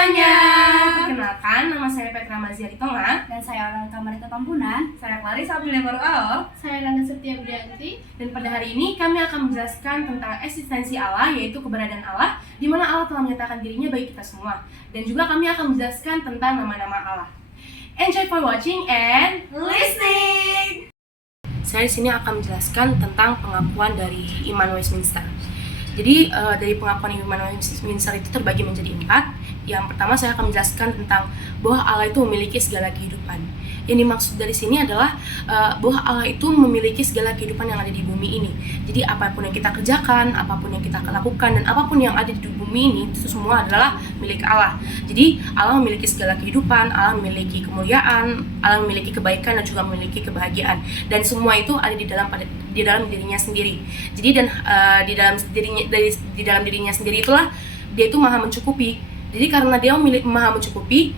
semuanya. Perkenalkan, nama saya Petra Maziari Tonga. Dan saya Orang Kamarita Tampunan. Saya Clarissa Aprilia Alo. Saya Nanda Setia Budianti. Dan pada hari ini kami akan menjelaskan tentang eksistensi Allah, yaitu keberadaan Allah, di mana Allah telah menyatakan dirinya bagi kita semua. Dan juga kami akan menjelaskan tentang nama-nama Allah. Enjoy for watching and listening. Saya di sini akan menjelaskan tentang pengakuan dari Iman Westminster. Jadi dari pengakuan Iman Westminster itu terbagi menjadi 4. Yang pertama saya akan menjelaskan tentang bahwa Allah itu memiliki segala kehidupan. Yang dimaksud dari sini adalah bahwa Allah itu memiliki segala kehidupan yang ada di bumi ini. Jadi apapun yang kita kerjakan, apapun yang kita lakukan, dan apapun yang ada di bumi ini itu semua adalah milik Allah. Jadi Allah memiliki segala kehidupan, Allah memiliki kemuliaan, Allah memiliki kebaikan dan juga memiliki kebahagiaan. Dan semua itu ada di dalam dirinya sendiri. Jadi di dalam dirinya sendiri itulah dia itu maha mencukupi. Jadi karena dia maha mencukupi,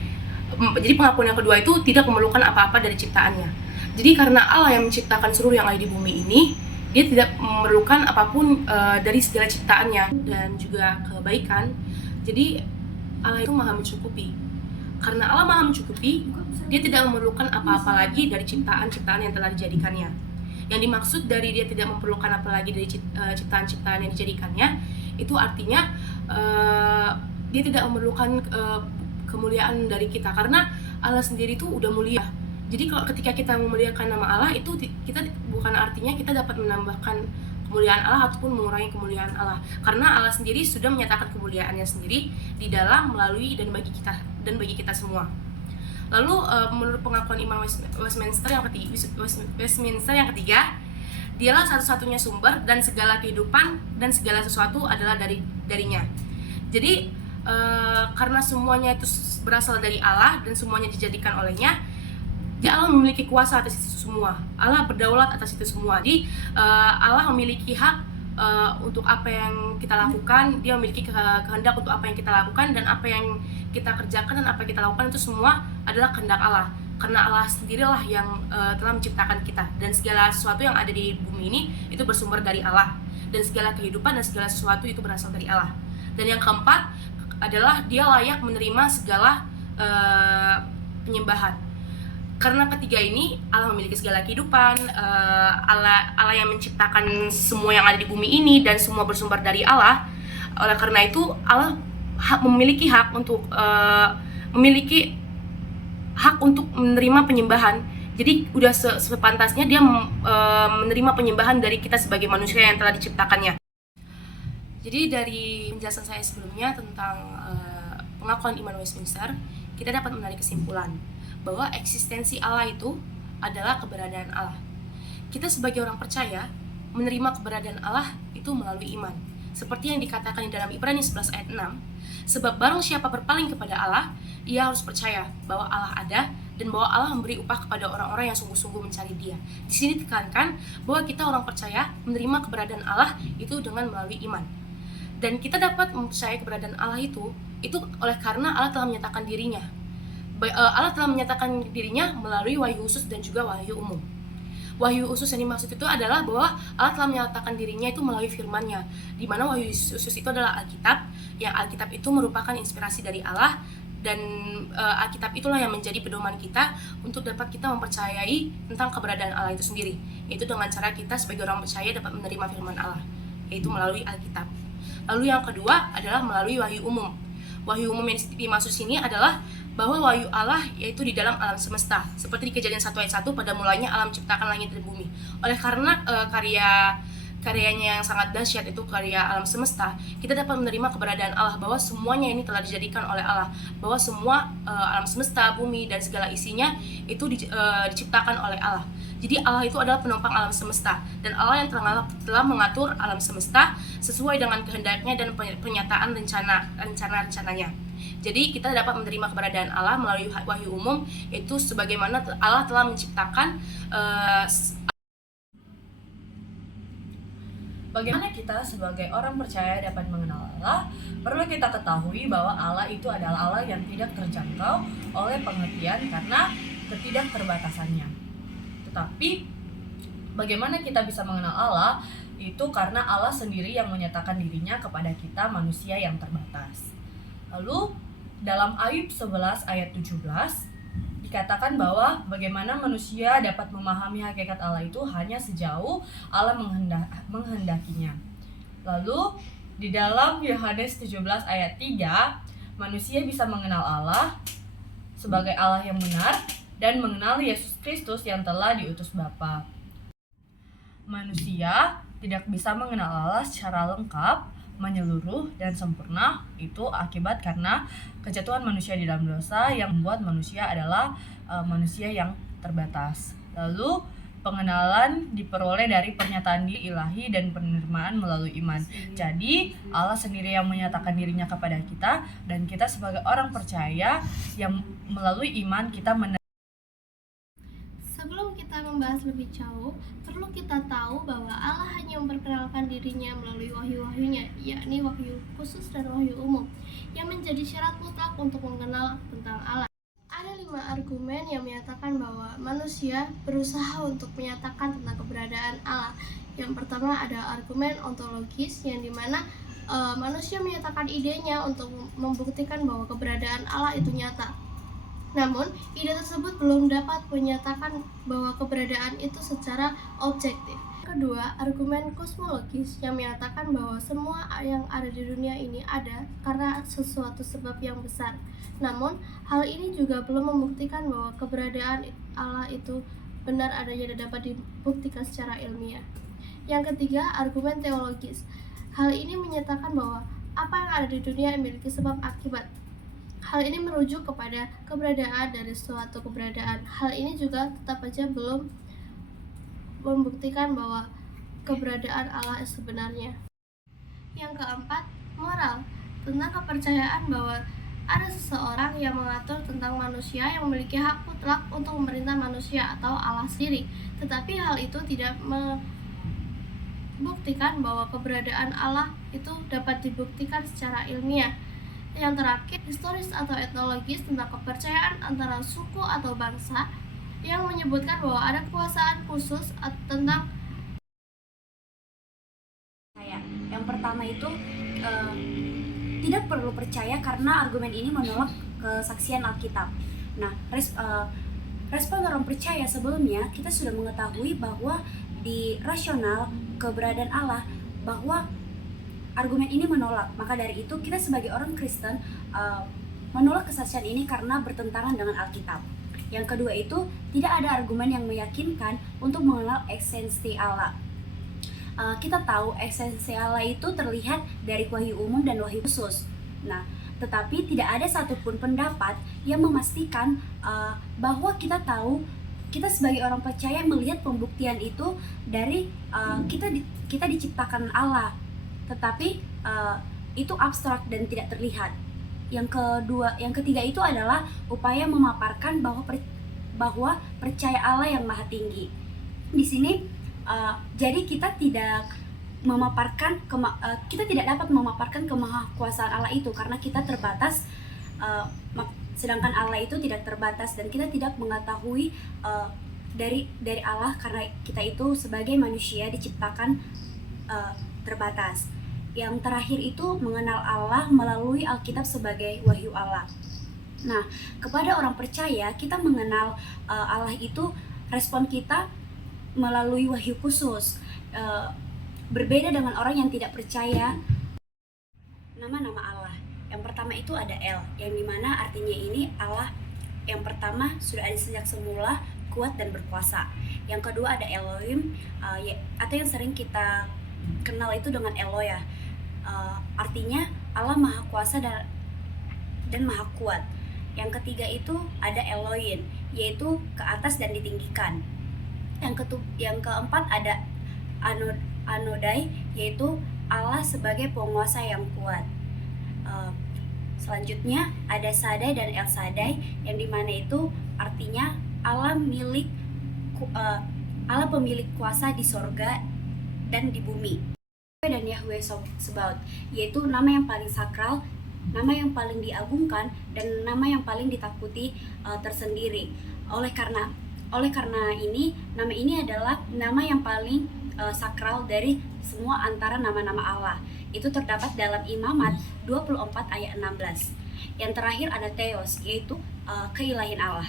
jadi pengakuan yang kedua itu tidak memerlukan apa-apa dari ciptaannya. Jadi karena Allah yang menciptakan seluruh yang ada di bumi ini, dia tidak memerlukan apapun dari segala ciptaannya dan juga kebaikan. Jadi Allah itu maha mencukupi. Karena Allah maha mencukupi, dia tidak memerlukan apa-apa lagi dari ciptaan-ciptaan yang telah dijadikannya. Yang dimaksud dari dia tidak memerlukan apa lagi dari ciptaan-ciptaan yang dijadikannya, itu artinya dia tidak memerlukan kemuliaan dari kita, karena Allah sendiri itu udah mulia. Jadi kalau ketika kita memuliakan nama Allah, itu kita bukan artinya kita dapat menambahkan kemuliaan Allah ataupun mengurangi kemuliaan Allah, karena Allah sendiri sudah menyatakan kemuliaannya sendiri di dalam, melalui, dan bagi kita semua. Lalu menurut pengakuan Imam Westminster yang ketiga, dialah satu-satunya sumber dan segala kehidupan dan segala sesuatu adalah darinya. Jadi karena semuanya itu berasal dari Allah dan semuanya dijadikan olehnya, Allah memiliki kuasa atas itu semua. Allah berdaulat atas itu semua. Jadi Allah memiliki hak untuk apa yang kita lakukan. Dia memiliki kehendak untuk apa yang kita lakukan, dan apa yang kita kerjakan dan apa yang kita lakukan itu semua adalah kehendak Allah. Karena Allah sendirilah yang telah menciptakan kita, dan segala sesuatu yang ada di bumi ini itu bersumber dari Allah, dan segala kehidupan dan segala sesuatu itu berasal dari Allah. Dan yang keempat adalah dia layak menerima segala penyembahan. Karena ketiga ini, Allah memiliki segala kehidupan, Allah yang menciptakan semua yang ada di bumi ini, dan semua bersumber dari Allah. Oleh karena itu, Allah memiliki hak untuk menerima penyembahan. Jadi udah sepantasnya dia menerima penyembahan dari kita sebagai manusia yang telah diciptakannya. Jadi dari penjelasan saya sebelumnya tentang pengakuan Iman Westminster, kita dapat menarik kesimpulan bahwa eksistensi Allah itu adalah keberadaan Allah. Kita sebagai orang percaya menerima keberadaan Allah itu melalui iman. Seperti yang dikatakan di dalam Ibrani 11 ayat 6, sebab barang siapa berpaling kepada Allah, ia harus percaya bahwa Allah ada dan bahwa Allah memberi upah kepada orang-orang yang sungguh-sungguh mencari Dia. Di sini ditekankan bahwa kita orang percaya menerima keberadaan Allah itu dengan melalui iman. Dan kita dapat mempercayai keberadaan Allah itu oleh karena Allah telah menyatakan dirinya. Allah telah menyatakan dirinya melalui wahyu khusus dan juga wahyu umum. Wahyu khusus yang dimaksud itu adalah bahwa Allah telah menyatakan dirinya itu melalui firman-Nya, di mana wahyu khusus itu adalah Alkitab, yang Alkitab itu merupakan inspirasi dari Allah, dan Alkitab itulah yang menjadi pedoman kita untuk dapat kita mempercayai tentang keberadaan Allah itu sendiri, yaitu dengan cara kita sebagai orang percaya dapat menerima firman Allah, yaitu melalui Alkitab. Lalu yang kedua adalah melalui wahyu umum. Wahyu umum yang dimaksud sini adalah bahwa wahyu Allah yaitu di dalam alam semesta. Seperti di Kejadian 1 ayat 1, pada mulanya Allah menciptakan langit dan bumi. Oleh karena karyanya yang sangat dahsyat, itu karya alam semesta, kita dapat menerima keberadaan Allah, bahwa semuanya ini telah dijadikan oleh Allah, bahwa semua alam semesta, bumi, dan segala isinya itu diciptakan oleh Allah. Jadi Allah itu adalah penumpang alam semesta, dan Allah yang telah mengatur alam semesta sesuai dengan kehendaknya dan pernyataan rencana-rencananya. Jadi kita dapat menerima keberadaan Allah melalui wahyu umum, yaitu sebagaimana Allah telah menciptakan. Bagaimana kita sebagai orang percaya dapat mengenal Allah? Perlu kita ketahui bahwa Allah itu adalah Allah yang tidak terjangkau oleh pengertian karena ketidakterbatasannya. Tetapi bagaimana kita bisa mengenal Allah? Itu karena Allah sendiri yang menyatakan dirinya kepada kita manusia yang terbatas. Lalu Dalam Ayub 11 ayat 17 dikatakan bahwa bagaimana manusia dapat memahami hakikat Allah itu hanya sejauh Allah menghendakinya. Lalu di dalam Yohanes 17 ayat 3, manusia bisa mengenal Allah sebagai Allah yang benar dan mengenal Yesus Kristus yang telah diutus Bapa. Manusia tidak bisa mengenal Allah secara lengkap, menyeluruh, dan sempurna. Itu akibat karena kejatuhan manusia di dalam dosa yang membuat manusia adalah manusia yang terbatas. Lalu pengenalan diperoleh dari pernyataan diri ilahi dan penerimaan melalui iman. Jadi Allah sendiri yang menyatakan dirinya kepada kita, dan kita sebagai orang percaya yang melalui iman kita Sebelum kita membahas lebih jauh, perlu kita tahu bahwa Allah hanya memperkenalkan dirinya melalui wahyu-wahyunya, yakni wahyu khusus dan wahyu umum, yang menjadi syarat mutlak untuk mengenal tentang Allah. Ada 5 argumen yang menyatakan bahwa manusia berusaha untuk menyatakan tentang keberadaan Allah. Yang pertama ada argumen ontologis, yang dimana manusia menyatakan idenya untuk membuktikan bahwa keberadaan Allah itu nyata. Namun, ide tersebut belum dapat menyatakan bahwa keberadaan itu secara objektif. Kedua, argumen kosmologis yang menyatakan bahwa semua yang ada di dunia ini ada karena sesuatu sebab yang besar. Namun, hal ini juga belum membuktikan bahwa keberadaan Allah itu benar adanya dan dapat dibuktikan secara ilmiah. Yang ketiga, argumen teologis. Hal ini menyatakan bahwa apa yang ada di dunia memiliki sebab akibat. Hal ini merujuk kepada keberadaan dari suatu keberadaan. Hal ini juga tetap saja belum membuktikan bahwa keberadaan Allah sebenarnya. Yang keempat, moral. Tentang kepercayaan bahwa ada seseorang yang mengatur tentang manusia yang memiliki hak mutlak untuk memerintah manusia atau Allah sendiri. Tetapi hal itu tidak membuktikan bahwa keberadaan Allah itu dapat dibuktikan secara ilmiah. Yang terakhir, historis atau etnologis tentang kepercayaan antara suku atau bangsa yang menyebutkan bahwa ada kekuasaan khusus tentang. Yang pertama itu tidak perlu percaya karena argumen ini menolak kesaksian Alkitab. Nah, respon orang percaya sebelumnya kita sudah mengetahui bahwa di rasional keberadaan Allah, bahwa argumen ini menolak. Maka dari itu kita sebagai orang Kristen menolak kesaksian ini karena bertentangan dengan Alkitab. Yang kedua itu tidak ada argumen yang meyakinkan untuk mengenal esensi Allah. Kita tahu esensi Allah itu terlihat dari wahyu umum dan wahyu khusus. Nah, tetapi tidak ada satupun pendapat yang memastikan bahwa kita sebagai orang percaya melihat pembuktian itu dari kita diciptakan Allah. Tetapi itu abstrak dan tidak terlihat. Yang ketiga itu adalah upaya memaparkan bahwa percaya Allah yang maha tinggi. Di sini jadi kita tidak dapat memaparkan kemahakuasaan Allah itu karena kita terbatas, sedangkan Allah itu tidak terbatas, dan kita tidak mengetahui dari Allah karena kita itu sebagai manusia diciptakan terbatas. Yang terakhir itu mengenal Allah melalui Alkitab sebagai wahyu Allah. Nah, kepada orang percaya kita mengenal Allah itu respon kita melalui wahyu khusus. Berbeda dengan orang yang tidak percaya. Nama-nama Allah. Yang pertama itu ada El, yang dimana artinya ini Allah yang pertama sudah ada sejak semula, kuat dan berkuasa. Yang kedua ada Elohim, atau yang sering kita kenal itu dengan Eloya. Artinya Allah maha kuasa dan maha kuat. Yang ketiga itu ada Elohim, yaitu ke atas dan ditinggikan. Yang keempat ada Anodai, yaitu Allah sebagai penguasa yang kuat. Selanjutnya ada Sadai dan El Sadai, yang dimana itu artinya Allah pemilik kuasa di sorga dan di bumi. Dan Yahweh Sebaot, yaitu nama yang paling sakral, nama yang paling diagungkan, dan nama yang paling ditakuti tersendiri. Oleh karena ini, nama ini adalah nama yang paling sakral dari semua antara nama-nama Allah. Itu terdapat dalam Imamat 24 ayat 16. yang terakhir ada theos, yaitu keilahian Allah.